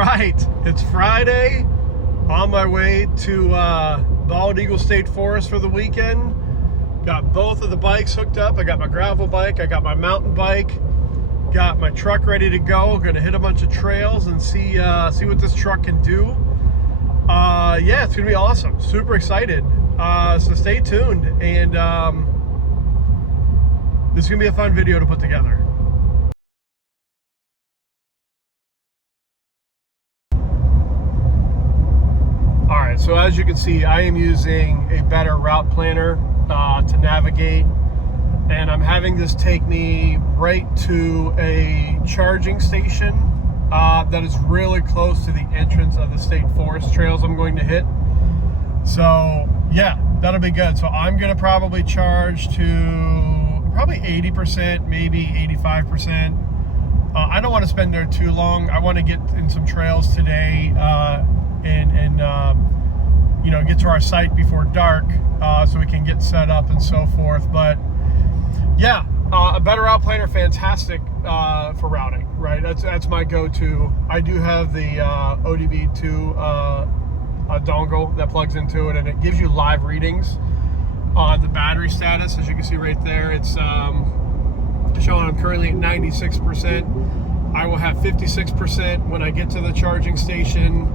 right, it's Friday, on my way to Bald Eagle State Forest for the weekend. Got both of the bikes hooked up. I got my gravel bike, I got my mountain bike, got my truck ready to go. Gonna hit a bunch of trails and see what this truck can do. Yeah, it's gonna be awesome. Super excited. So stay tuned, and this is gonna be a fun video to put together. Alright, so as you can see, I am using a better route planner to navigate, and I'm having this take me right to a charging station that is really close to the entrance of the state forest trails I'm going to hit. So yeah, that'll be good. So I'm gonna probably charge to probably 80%, maybe 85%. I don't want to spend there too long. I want to get in some trails today and you know, get to our site before dark so we can get set up and so forth. But yeah, a better route planner, fantastic for routing, right? That's my go-to. I do have the ODB2 dongle that plugs into it, and it gives you live readings on the battery status. As you can see right there, it's showing I'm currently at 96%. I will have 56% when I get to the charging station.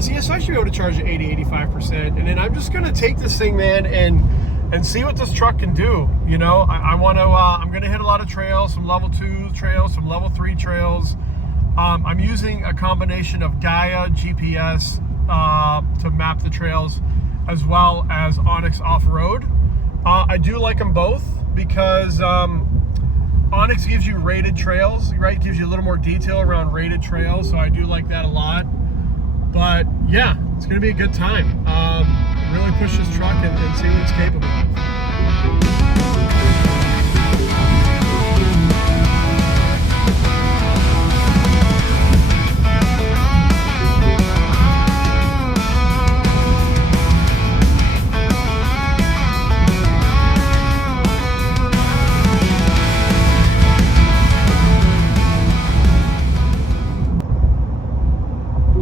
So yes, I should be able to charge at 80-85%, and then I'm just gonna take this thing, man, and see what this truck can do. You know, I'm gonna hit a lot of trails, some level 2 trails, some level 3 trails. I'm using a combination of Gaia GPS to map the trails, as well as Onyx Off-Road. I do like them both because Onyx gives you rated trails, right? Gives you a little more detail around rated trails, so I do like that a lot. But yeah, it's gonna be a good time. Really push this truck and see what it's capable of.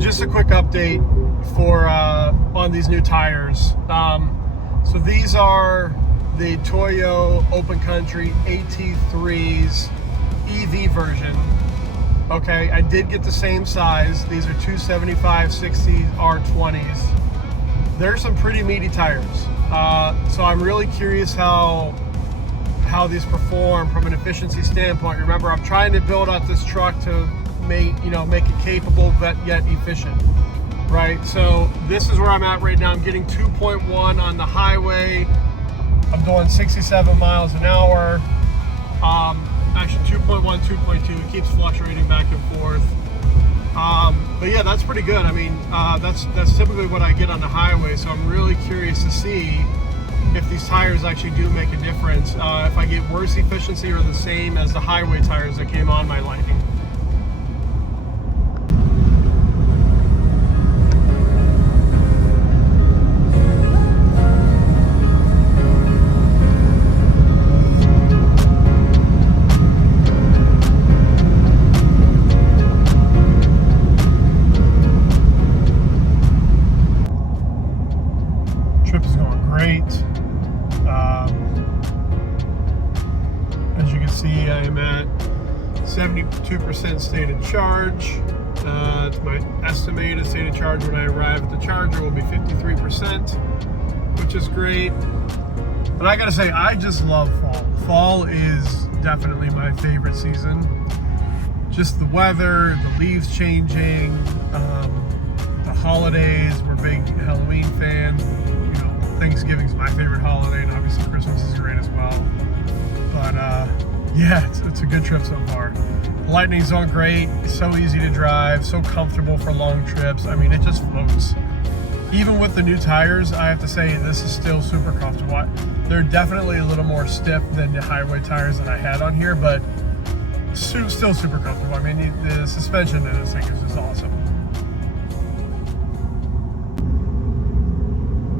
Just a quick update for on these new tires. So these are the Toyo Open Country AT3's EV version. Okay, I did get the same size. These are 275/60 R20s. They're some pretty meaty tires. So I'm really curious how these perform from an efficiency standpoint. Remember, I'm trying to build out this truck to make it capable but yet efficient, right? So this is where I'm at right now. I'm getting 2.1 on the highway. I'm doing 67 miles an hour. Actually 2.1, 2.2. It keeps fluctuating back and forth. But yeah, that's pretty good. I mean, that's typically what I get on the highway. So I'm really curious to see if these tires actually do make a difference. If I get worse efficiency or the same as the highway tires that came on my Lightning. Trip is going great. As you can see, I am at 72% stated charge. It's my estimated stated charge when I arrive at the charger will be 53%, which is great. But I gotta say, I just love fall. Fall is definitely my favorite season. Just the weather, the leaves changing, the holidays. We're big Halloween fans. Thanksgiving's my favorite holiday, and obviously Christmas is great as well. But yeah, it's a good trip so far. The Lightning's on great. It's so easy to drive, so comfortable for long trips. I mean, it just floats. Even with the new tires, I have to say this is still super comfortable. They're definitely a little more stiff than the highway tires that I had on here, but still super comfortable. I mean, the suspension in this thing is just awesome.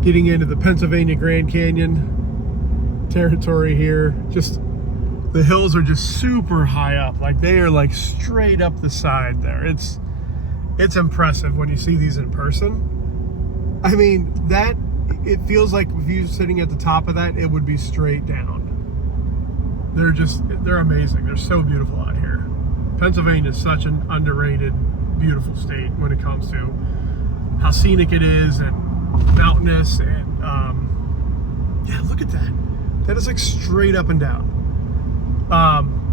Getting into the Pennsylvania Grand Canyon territory here. Just the hills are just super high up. Like they are like straight up the side there. It's it's impressive when you see these in person. I mean, it feels like if you're sitting at the top of that, it would be straight down. They're amazing. They're so beautiful out here. Pennsylvania is such an underrated, beautiful state when it comes to how scenic it is and mountainous. And yeah, look at that. That is like straight up and down.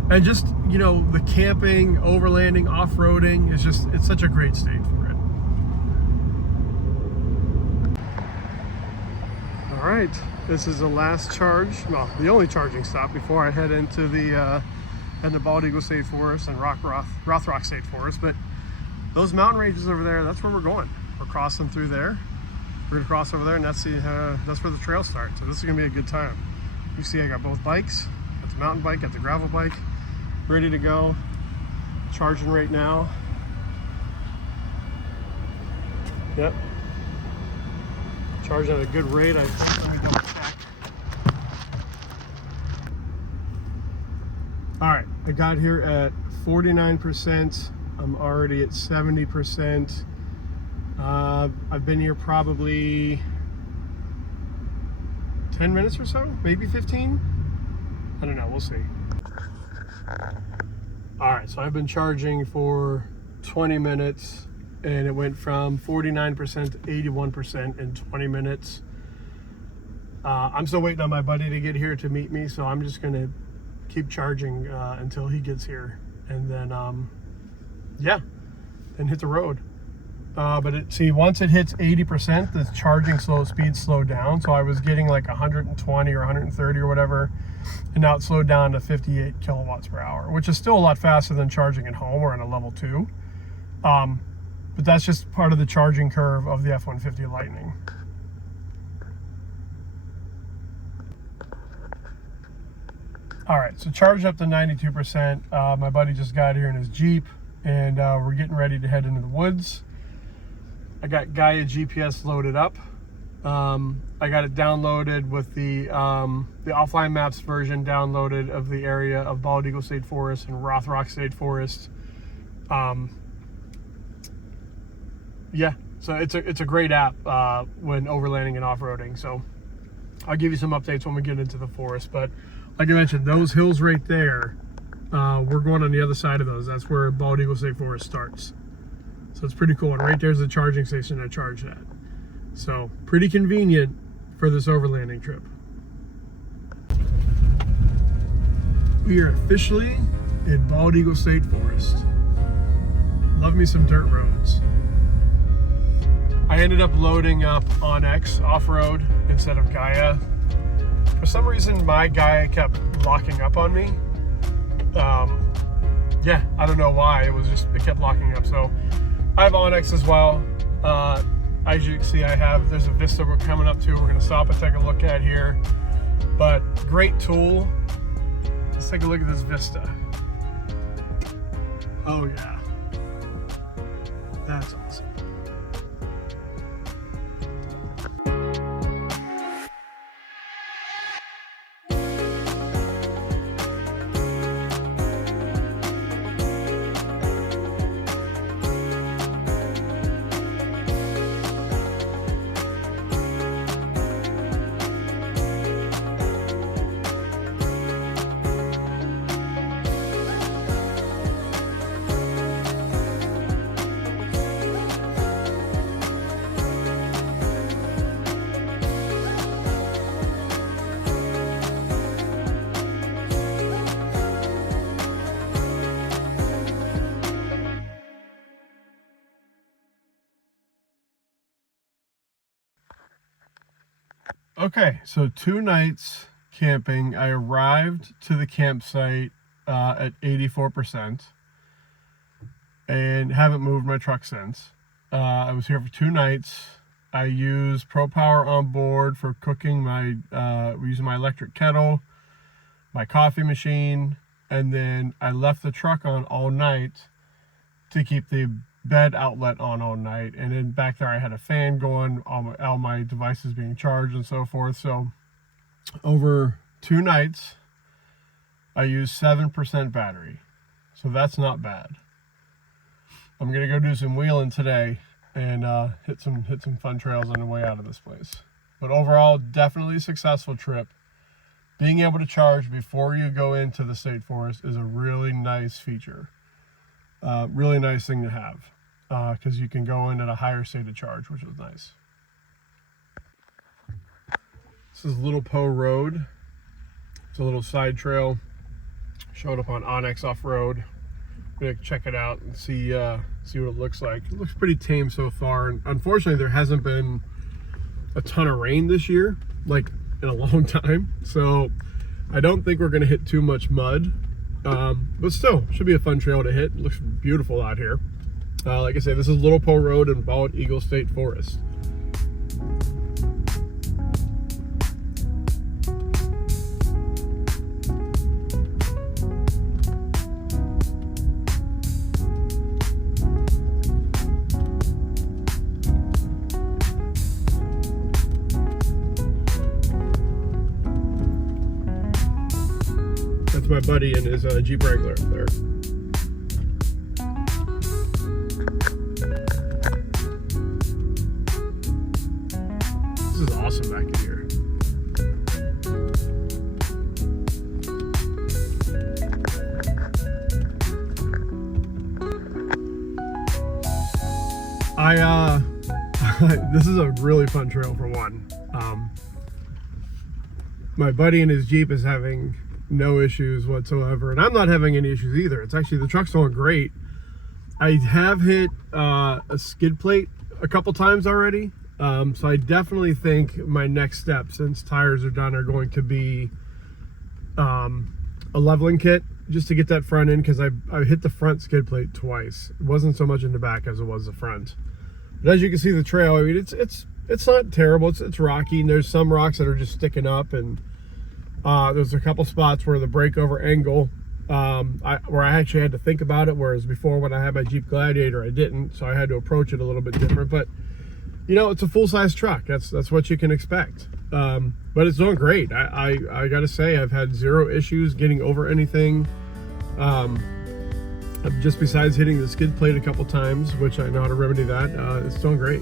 And just, you know, the camping, overlanding, off-roading is it's such a great state for it. All right, this is the last charge, well, the only charging stop before I head into the Bald Eagle State Forest and Rothrock State Forest. But those mountain ranges over there, that's where we're going. We're crossing through there. We're gonna cross over there, and that's where the trails start. So this is gonna be a good time. You see, I got both bikes. Got the mountain bike, got the gravel bike, ready to go. Charging right now. Yep. Charging at a good rate. Let me double check. All right, I got here at 49%. I'm already at 70%. I've been here probably 10 minutes or so, maybe 15. I don't know, we'll see. All right, so I've been charging for 20 minutes and it went from 49% to 81% in 20 minutes. I'm still waiting on my buddy to get here to meet me, so I'm just gonna keep charging until he gets here, and then yeah, then hit the road. But see, once it hits 80%, the charging speed slowed down. So I was getting like 120 or 130 or whatever, and now it slowed down to 58 kilowatts per hour, which is still a lot faster than charging at home or in a level 2. But that's just part of the charging curve of the F150 Lightning. All right, so charged up to 92%. My buddy just got here in his Jeep, and we're getting ready to head into the woods. I got Gaia GPS loaded up. I got it downloaded with the offline maps version downloaded of the area of Bald Eagle State Forest and Rothrock State Forest. Yeah, so it's a great app when overlanding and off-roading. So I'll give you some updates when we get into the forest. But like I mentioned, those hills right there, we're going on the other side of those. That's where Bald Eagle State Forest starts. So it's pretty cool. And right there's the charging station I charged at. So pretty convenient for this overlanding trip. We are officially in Bald Eagle State Forest. Love me some dirt roads. I ended up loading up Onyx off-road instead of Gaia. For some reason, my Gaia kept locking up on me. Yeah, I don't know why. It kept locking up. So I have Onyx as well. As you can see, there's a Vista we're coming up to. We're gonna stop and take a look at here. But great tool. Let's take a look at this Vista. Oh yeah, that's awesome. Okay, so 2 nights camping. I arrived to the campsite at 84% and haven't moved my truck since. I was here for 2 nights. I used ProPower on board for cooking we're using my electric kettle, my coffee machine, and then I left the truck on all night to keep the bed outlet on all night. And then back there I had a fan going, all my devices being charged and so forth. So over 2 nights I used 7% battery, so that's not bad. I'm gonna go do some wheeling today and hit some fun trails on the way out of this place. But overall, definitely a successful trip. Being able to charge before you go into the state forest is a really nice feature. Really nice thing to have, because you can go in at a higher state of charge, which is nice. This is Little Poe Road. It's a little side trail. Showed up on Onyx Off-Road. I'm gonna check it out and see what it looks like. It looks pretty tame so far. And unfortunately, there hasn't been a ton of rain this year, like in a long time. So I don't think we're gonna hit too much mud. But still, should be a fun trail to hit. It looks beautiful out here. Like I say, this is Little Poe Road in Bald Eagle State Forest. That's my buddy and his Jeep Wrangler up there. This is awesome back in here. This is a really fun trail for one. My buddy and his Jeep is having no issues whatsoever, and I'm not having any issues either. It's actually, the truck's going great. I have hit a skid plate a couple times already, so I definitely think my next step, since tires are done, are going to be a leveling kit, just to get that front end, because I hit the front skid plate twice. It wasn't so much in the back as it was the front. But as you can see, the trail, I mean, it's not terrible. It's rocky, and there's some rocks that are just sticking up, and there's a couple spots where the breakover angle, where I actually had to think about it, whereas before when I had my Jeep Gladiator, I didn't, so I had to approach it a little bit different. But you know, it's a full-size truck. That's what you can expect. But it's doing great. I gotta say, I've had zero issues getting over anything. Just besides hitting the skid plate a couple times, which I know how to remedy that. It's doing great.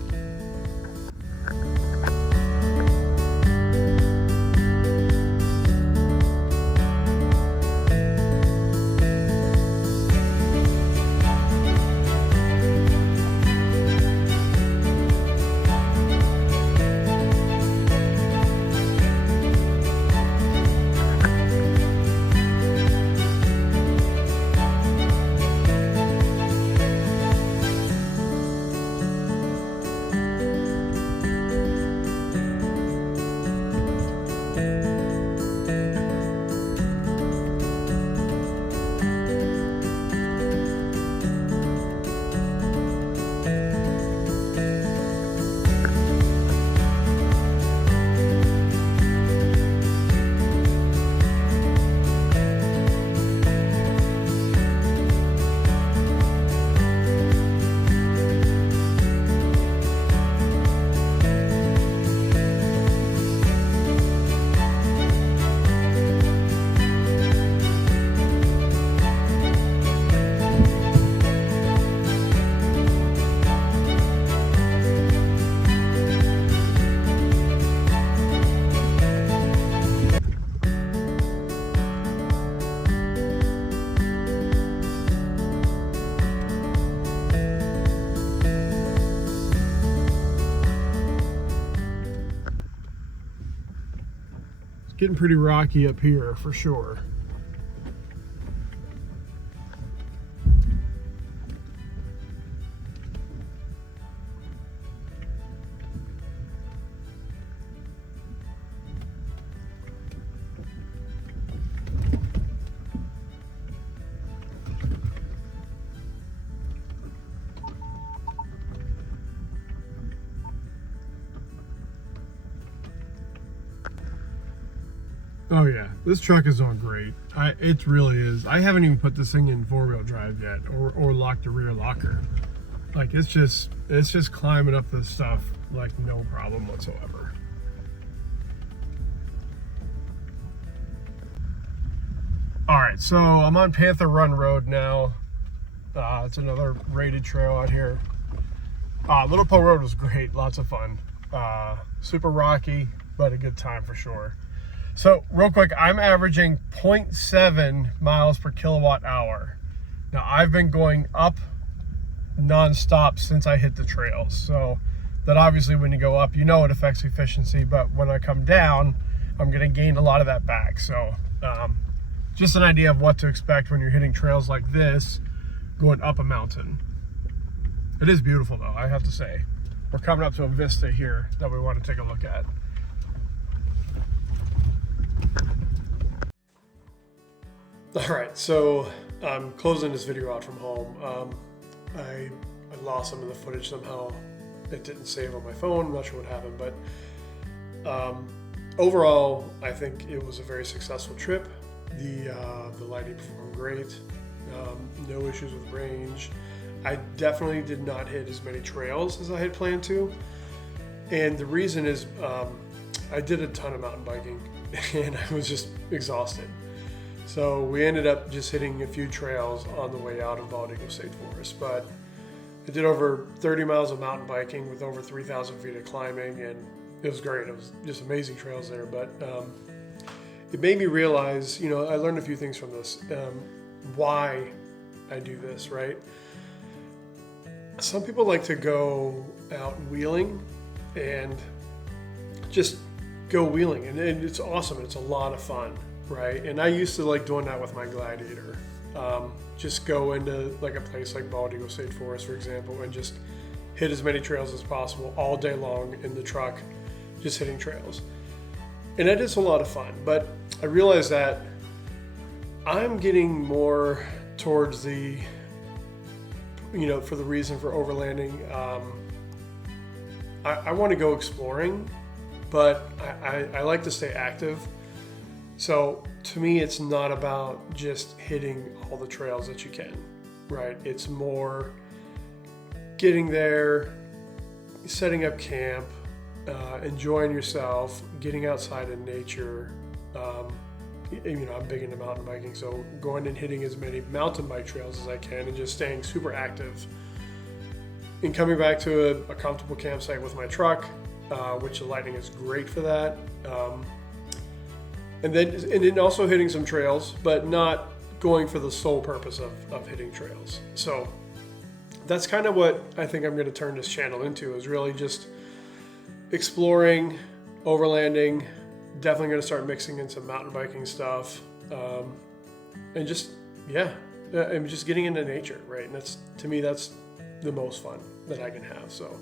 Getting pretty rocky up here for sure. Oh yeah, this truck is doing great. It really is. I haven't even put this thing in four-wheel drive yet, or locked the rear locker. Like it's just climbing up this stuff like no problem whatsoever. All right, so I'm on Panther Run Road now. It's another rated trail out here. Little Poe Road was great, lots of fun. Super rocky, but a good time for sure. So real quick, I'm averaging 0.7 miles per kilowatt hour. Now I've been going up non-stop since I hit the trails. So that obviously when you go up, you know it affects efficiency, but when I come down, I'm gonna gain a lot of that back. So just an idea of what to expect when you're hitting trails like this, going up a mountain. It is beautiful though, I have to say. We're coming up to a vista here that we want to take a look at. All right, so I'm closing this video out from home. I lost some of the footage somehow. It didn't save on my phone, I'm not sure what happened, but overall, I think it was a very successful trip. The Lightning performed great, no issues with range. I definitely did not hit as many trails as I had planned to. And the reason is I did a ton of mountain biking and I was just exhausted. So we ended up just hitting a few trails on the way out of Bald Eagle State Forest. But I did over 30 miles of mountain biking with over 3,000 feet of climbing, and it was great. It was just amazing trails there. But it made me realize, you know, I learned a few things from this, why I do this, right? Some people like to go out wheeling and just go wheeling, and it's awesome. It's a lot of fun, right? And I used to like doing that with my Gladiator. Just go into like a place like Bald Eagle State Forest, for example, and just hit as many trails as possible all day long in the truck, just hitting trails. And that is a lot of fun, but I realized that I'm getting more towards the, you know, for the reason for overlanding. I want to go exploring, but I like to stay active. So to me, it's not about just hitting all the trails that you can, right? It's more getting there, setting up camp, enjoying yourself, getting outside in nature. You know, I'm big into mountain biking, so going and hitting as many mountain bike trails as I can and just staying super active. And coming back to a comfortable campsite with my truck, which the Lightning is great for that. And then also hitting some trails, but not going for the sole purpose of hitting trails. So that's kind of what I think I'm going to turn this channel into, is really just exploring, overlanding. Definitely going to start mixing in some mountain biking stuff, and just, yeah, I'm just getting into nature, right? And that's, to me, that's the most fun that I can have. So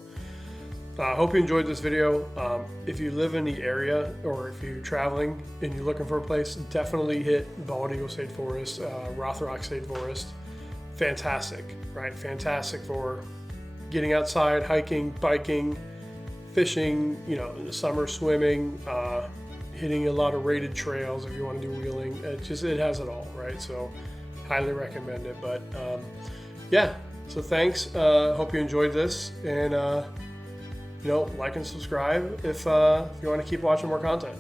I hope you enjoyed this video. If you live in the area, or if you're traveling and you're looking for a place, definitely hit Bald Eagle State Forest, Rothrock State Forest. Fantastic, right? Fantastic for getting outside, hiking, biking, fishing, you know, in the summer, swimming, hitting a lot of rated trails if you want to do wheeling. It has it all, right? So highly recommend it. But yeah, so thanks. Hope you enjoyed this, and you know, like and subscribe if you want to keep watching more content.